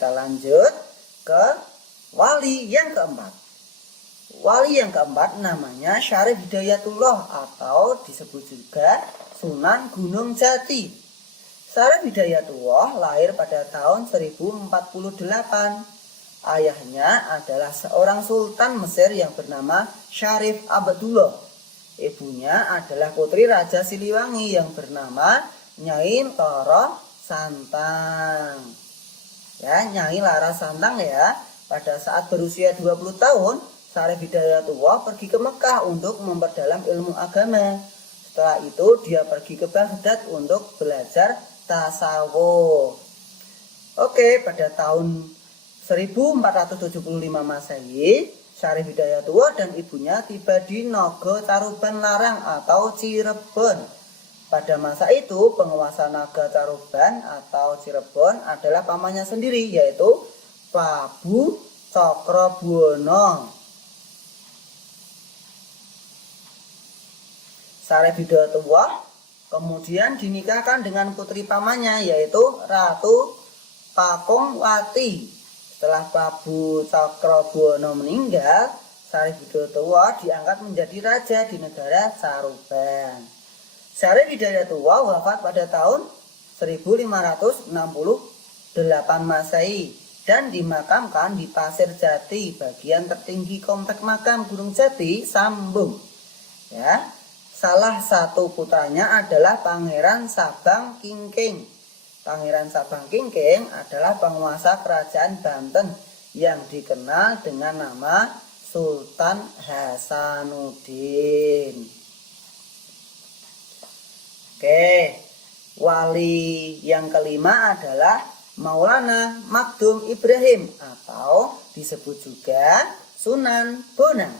Kita lanjut ke wali yang keempat. Wali yang keempat namanya Syarif Hidayatullah atau disebut juga Sunan Gunung Jati. Syarif Hidayatullah lahir pada tahun 1048. Ayahnya adalah seorang sultan Mesir yang bernama Syarif Abdullah. Ibunya adalah putri Raja Siliwangi yang bernama Nyai Roro Santang. Ya, Nyai Lara Santang ya. Pada saat berusia 20 tahun, Syarif Hidayatullah pergi ke Mekah untuk memperdalam ilmu agama. Setelah itu dia pergi ke Baghdad untuk belajar tasawuf. Oke, pada tahun 1475 Masehi, Syarif Hidayatullah dan ibunya tiba di Naga Caruban Larang atau Cirebon. Pada masa itu, penguasa Naga Caruban atau Cirebon adalah pamannya sendiri, yaitu Prabu Cakrobuwana. Syarif Hidayatullah kemudian dinikahkan dengan putri pamannya yaitu Ratu Pakongwati. Setelah Prabu Cakrobuwana meninggal, Syarif Hidayatullah diangkat menjadi raja di negara Caruban. Syarif Hidayatullah wafat pada tahun 1568 Masehi dan dimakamkan di Pasir Jati, bagian tertinggi komplek makam Gunung Jati, Sambung. Ya. Salah satu putranya adalah Pangeran Sabang Kingking. Pangeran Sabang Kingking adalah penguasa kerajaan Banten yang dikenal dengan nama Sultan Hasanuddin. Oke, wali yang kelima adalah Maulana Magdum Ibrahim atau disebut juga Sunan Bonang.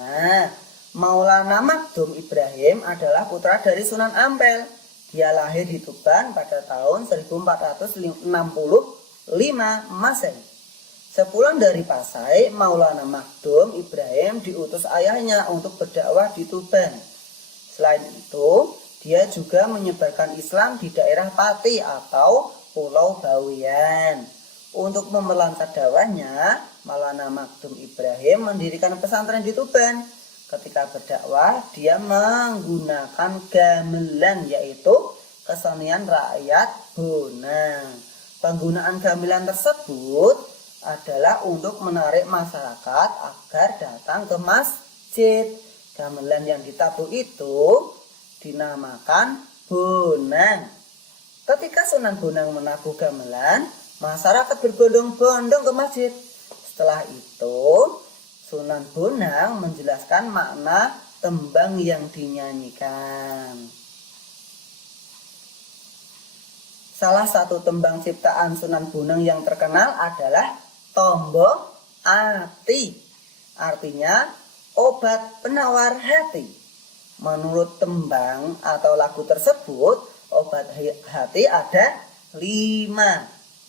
Nah, Maulana Magdum Ibrahim adalah putra dari Sunan Ampel. Dia lahir di Tuban pada tahun 1465 Masehi. Sepulang dari Pasai, Maulana Magdum Ibrahim diutus ayahnya untuk berdakwah di Tuban. Selain itu, dia juga menyebarkan Islam di daerah Pati atau Pulau Bawean. Untuk memperlancar dakwahnya, Maulana Magdum Ibrahim mendirikan pesantren di Tuban. Ketika berdakwah, dia menggunakan gamelan, yaitu kesenian rakyat Bonang. Penggunaan gamelan tersebut adalah untuk menarik masyarakat agar datang ke masjid. Gamelan yang ditabuh itu dinamakan bonang. Ketika Sunan Bonang menabuh gamelan, masyarakat berbondong-bondong ke masjid. Setelah itu, Sunan Bonang menjelaskan makna tembang yang dinyanyikan. Salah satu tembang ciptaan Sunan Bonang yang terkenal adalah Tombo Ati. Artinya obat penawar hati. Menurut tembang atau lagu tersebut, obat hati ada 5.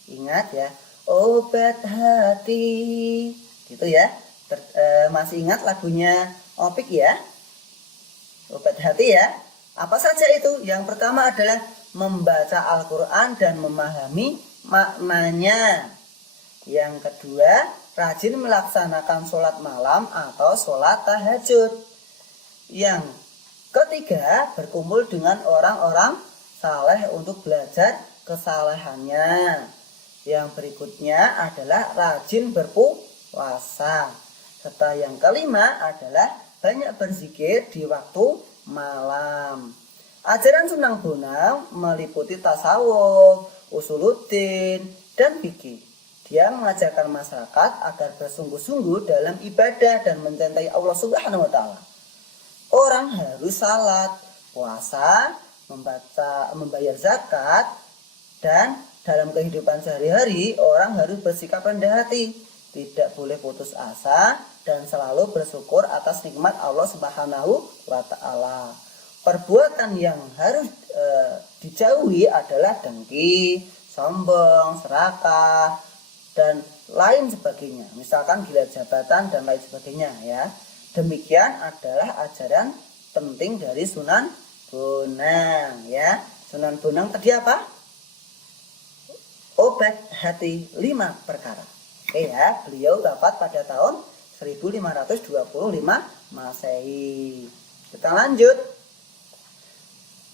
Ingat ya, obat hati. Gitu ya. Masih ingat lagunya Opik ya? Obat hati ya. Apa saja itu? Yang pertama adalah membaca Al-Quran dan memahami maknanya. Yang kedua, rajin melaksanakan sholat malam atau sholat tahajud. Yang ketiga, berkumpul dengan orang-orang saleh untuk belajar kesalehannya. Yang berikutnya adalah rajin berpuasa. Serta yang kelima adalah banyak berzikir di waktu malam. Ajaran Sunan Bonang meliputi tasawuf, usuluddin, dan fikih. Dia mengajarkan masyarakat agar bersungguh-sungguh dalam ibadah dan mencintai Allah Subhanahu wa Ta'ala. Orang harus salat, puasa, membayar zakat, dan dalam kehidupan sehari-hari orang harus bersikap rendah hati. Tidak boleh putus asa dan selalu bersyukur atas nikmat Allah Subhanahu wa Ta'ala. Perbuatan yang harus dijauhi adalah dengki, sombong, serakah, dan lain sebagainya. Misalkan gila jabatan dan lain sebagainya ya. Demikian adalah ajaran penting dari Sunan Bonang ya. Sunan Bonang tadi apa? obat hati 5 perkara. Oke ya, beliau wafat pada tahun 1525 Masehi. Kita lanjut.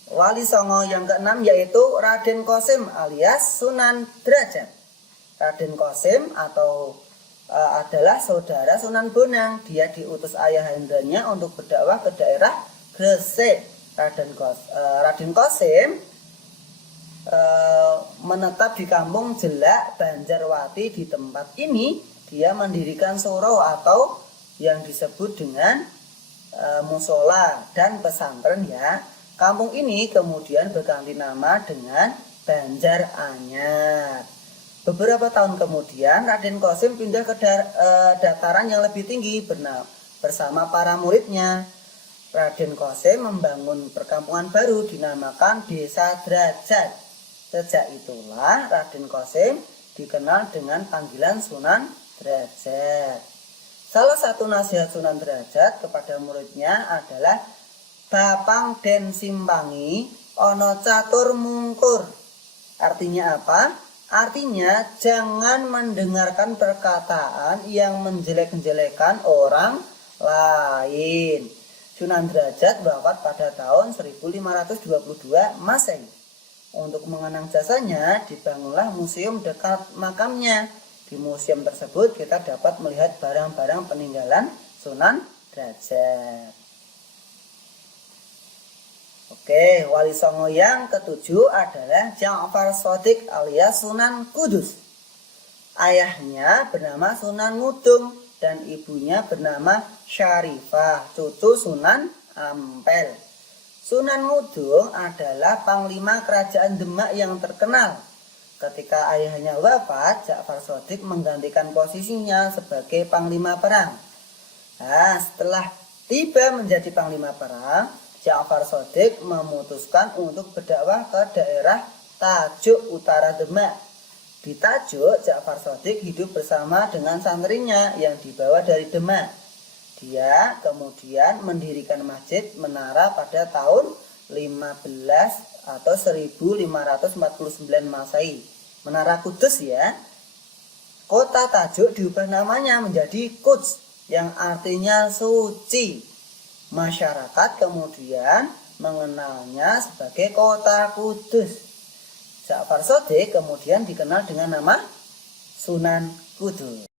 Wali Songo yang keenam yaitu Raden Qasim alias Sunan Derajat. Raden Qasim adalah saudara Sunan Bonang. Dia diutus ayahandanya untuk berdakwah ke daerah Gresik. Raden Qasim menetap di kampung Jelak, Banjarwati. Di tempat ini dia mendirikan surau atau yang disebut dengan musola dan pesantren ya. Kampung ini kemudian berganti nama dengan Banjaranyar. Beberapa tahun kemudian Raden Qasim pindah ke dataran yang lebih tinggi bersama para muridnya. Raden Qasim membangun perkampungan baru dinamakan Desa Derajat. Sejak itulah Raden Qasim dikenal dengan panggilan Sunan Derajat. Salah satu nasihat Sunan Derajat kepada muridnya adalah Bapang den simpangi ono catur mungkur. Artinya apa? Artinya jangan mendengarkan perkataan yang menjelek-jelekan orang lain. Sunan Derajat wafat pada tahun 1522 Masehi. Untuk mengenang jasanya dibangunlah museum dekat makamnya. Di museum tersebut kita dapat melihat barang-barang peninggalan Sunan Derajat. Oke, Wali Songo yang ketujuh adalah Ja'far Shadiq alias Sunan Kudus. Ayahnya bernama Sunan Ngudung dan ibunya bernama Syarifah, cucu Sunan Ampel. Sunan Ngudung adalah panglima kerajaan Demak yang terkenal. Ketika ayahnya wafat, Ja'far Shadiq menggantikan posisinya sebagai panglima perang. Nah, setelah tiba menjadi panglima perang, Ja'far Shadiq memutuskan untuk berdakwah ke daerah Tajuk Utara Demak. Di Tajuk, Ja'far Shadiq hidup bersama dengan santrinya yang dibawa dari Demak. Dia kemudian mendirikan masjid menara pada tahun 15 atau 1549 Masehi. Menara Kudus ya. Kota Tajuk diubah namanya menjadi Quds yang artinya suci. Masyarakat kemudian mengenalnya sebagai Kota Kudus. Ja'far Shadiq kemudian dikenal dengan nama Sunan Kudus.